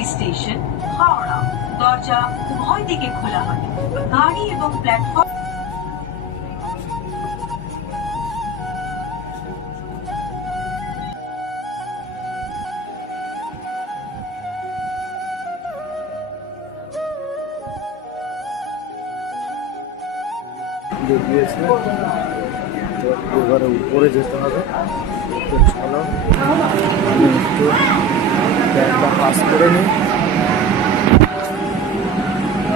একটি স্টেশন হাওড়া। দরজা উভয় দিকে খোলা হবে। গাড়ি এবং প্ল্যাটফর্ম দিয়েছে, তো এবারে উপরে যেতে হবে। তো চলো আমি একটু ব্যাগটা পাস করে নিই।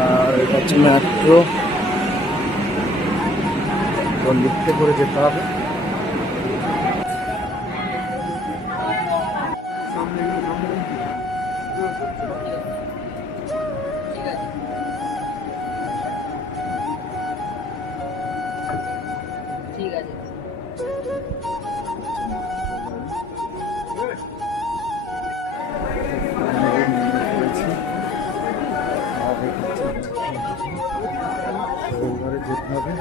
আর এটা হচ্ছে মেট্রো, তো লিফটে করে যেতে হবে। ঠিক আছে। যেতে হবে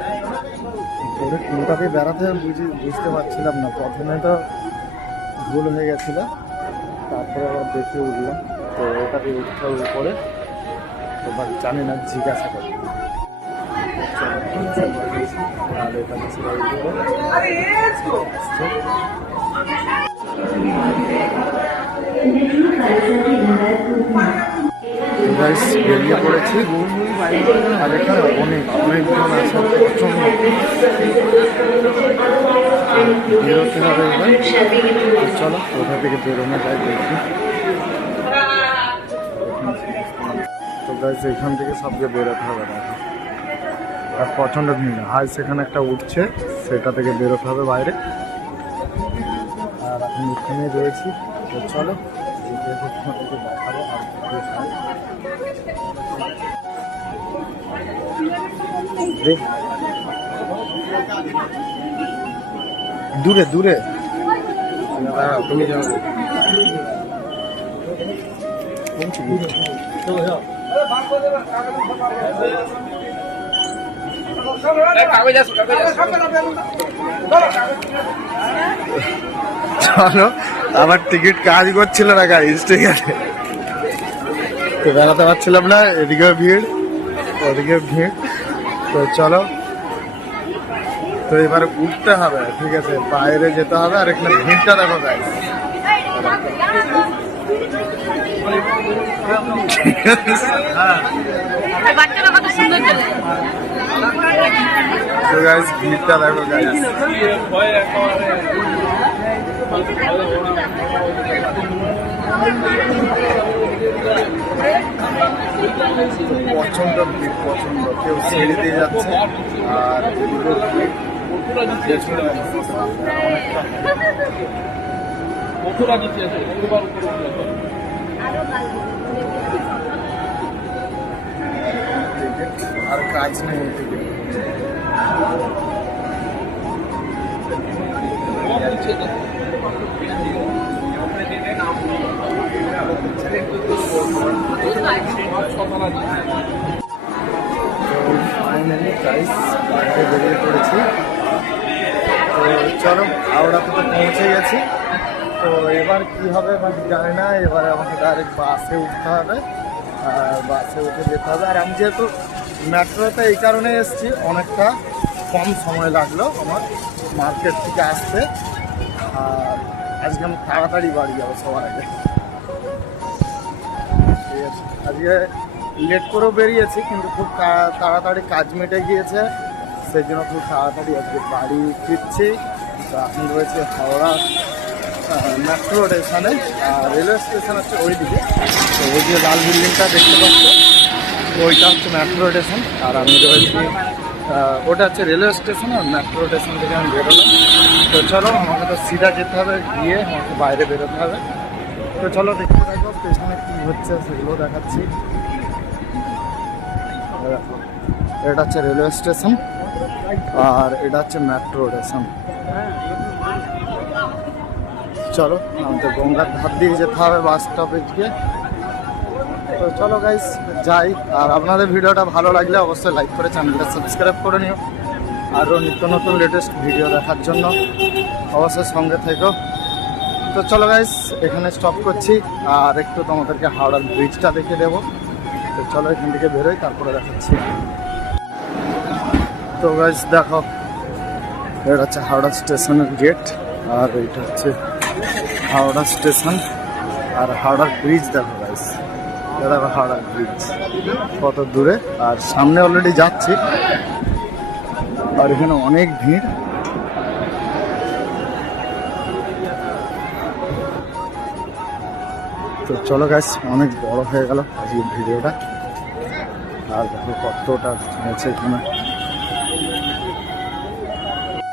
উপরে, কোনটাতে বেড়াতে বুঝতে পারছিলাম না। প্রথমে তো ভুল হয়ে গেছিল, তারপরে আবার দেখে উঠলাম। তো ওটাতে উঠতে হবে উপরে, তো জানি না, জিজ্ঞাসা করি। আর এটা হচ্ছে বেরিয়ে পড়েছি। আর এখানে অনেকজন আছে, প্রচন্ড বেরোতে হবে এবার। চলো কোথা থেকে বেরোনো যায় দেখি। তো গাইস এখান থেকে সবকে বেরোতে হবে। দেখো আর প্রচণ্ড ভিড়। হাই সেখানে একটা উঠছে, সেটা থেকে বেরোতে হবে বাইরে। আর এখন এখানে রয়েছি। তো চলো দেখাবো আর দূরে দূরে তুমি যাও। চলো, আবার টিকিট কাজ করছিল না গাইস, ঠিক আছে। তো বেড়াতে পারছিলাম না, এদিকে ভিড় ওদিকে ভিড়। তো চলো, তো এবারে উঠতে হবে, ঠিক আছে, বাইরে যেতে হবে। আর এখানে ভিড়টা দেখো গাইস, তো গাইস ভিড়টা দেখো গাইস। প্রচন্ড ভিড়, প্রচন্ড। কেউ সিঁড়ি দিয়ে যাচ্ছে, আর আর কাজ নেই টিকিট। ফাইনালি গাইস বাইরে বেরিয়ে পড়েছি। তো চলো, হাওড়াতে তো পৌঁছে গেছি। তো এবার কি হবে জানি না। এবারে আমাকে ডাইরেক্ট বাসে উঠতে হবে, আর বাসে উঠে যেতে হবে। আর আমি যেহেতু মেট্রোতে এই কারণে এসেছি, অনেকটা কম সময় লাগলো আমার মার্কেট থেকে আসতে। আর আজকে আমি তাড়াতাড়ি বাড়ি যাবো সবার আগে, ঠিক আছে। আজকে লেট করেও বেরিয়েছি, কিন্তু খুব তাড়াতাড়ি কাজ মিটে গিয়েছে, সেই জন্য খুব তাড়াতাড়ি আজকে বাড়ি ফিরছি। তো এখন রয়েছে হাওড়া মেট্রো স্টেশনে। আর রেলওয়ে স্টেশন হচ্ছে ওইদিকে। তো ওই যে লাল বিল্ডিংটা দেখতে পাচ্ছ, ওইটা হচ্ছে মেট্রো স্টেশন। আর আমি রয়েছি, ওটা হচ্ছে রেলওয়ে স্টেশন। আর মেট্রো স্টেশন থেকে আমি বেরোলাম। তো চলো, আমাকে তো সিধা যেতে হবে, গিয়ে আমাকে বাইরে বেরোতে হবে। তো চলো দেখতে থাকবো স্টেশনে কী হচ্ছে, সেগুলো দেখাচ্ছি। এটা হচ্ছে রেলওয়ে স্টেশন, আর এটা হচ্ছে মেট্রো স্টেশন। চলো, আমাদের গঙ্গার ধার দিয়ে যেতে হবে বাস স্টপেজ গিয়ে। তো চলো গাইস যাই। আর আপনাদের ভিডিওটা ভালো লাগলে অবশ্যই লাইক করে চ্যানেলটা সাবস্ক্রাইব করে নিও। আরও নিত্য নতুন লেটেস্ট ভিডিও দেখার জন্য অবশ্যই সঙ্গে থেকো। তো চলো গাইস, এখানে স্টপ করছি আর একটু তোমাদেরকে হাওড়ার ব্রিজটা দেখে দেবো। তো চলো এখান থেকে বেরোই, তারপরে দেখাচ্ছি। তো গাইস দেখো, এটা হচ্ছে হাওড়া স্টেশনের গেট, আর এটা হচ্ছে হাওড়া স্টেশন। আর হাওড়ার ব্রিজ দেখো গাইস, এটা দেখো হাওড়ার ব্রিজ কত দূরে, আর সামনে অলরেডি যাচ্ছি। আর এখানে অনেক ভিড়। তো চলো গাইস, অনেক বড় হয়ে গেল আজকের ভিডিওটা। আর দেখো কতটা হয়েছে এখানে।